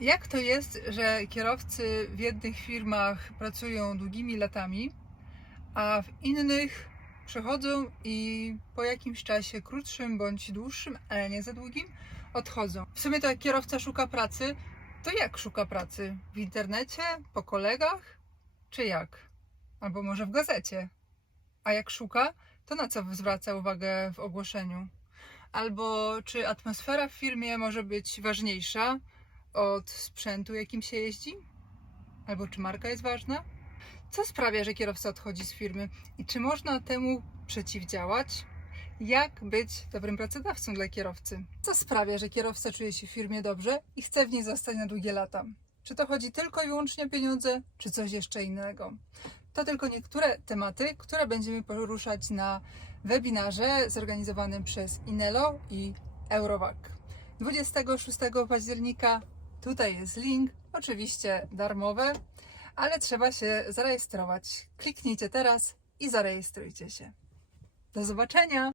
Jak to jest, że kierowcy w jednych firmach pracują długimi latami, a w innych przychodzą i po jakimś czasie krótszym bądź dłuższym, ale nie za długim, odchodzą? W sumie to jak kierowca szuka pracy, to jak szuka pracy? W internecie? Po kolegach? Czy jak? Albo może w gazecie? A jak szuka, to na co zwraca uwagę w ogłoszeniu? Albo czy atmosfera w firmie może być ważniejsza od sprzętu, jakim się jeździ? Albo czy marka jest ważna? Co sprawia, że kierowca odchodzi z firmy i czy można temu przeciwdziałać? Jak być dobrym pracodawcą dla kierowcy? Co sprawia, że kierowca czuje się w firmie dobrze i chce w niej zostać na długie lata? Czy to chodzi tylko i wyłącznie o pieniądze, czy coś jeszcze innego? To tylko niektóre tematy, które będziemy poruszać na webinarze zorganizowanym przez Inelo i Eurowag. 26 października tutaj jest link, oczywiście darmowe, ale trzeba się zarejestrować. Kliknijcie teraz i zarejestrujcie się. Do zobaczenia!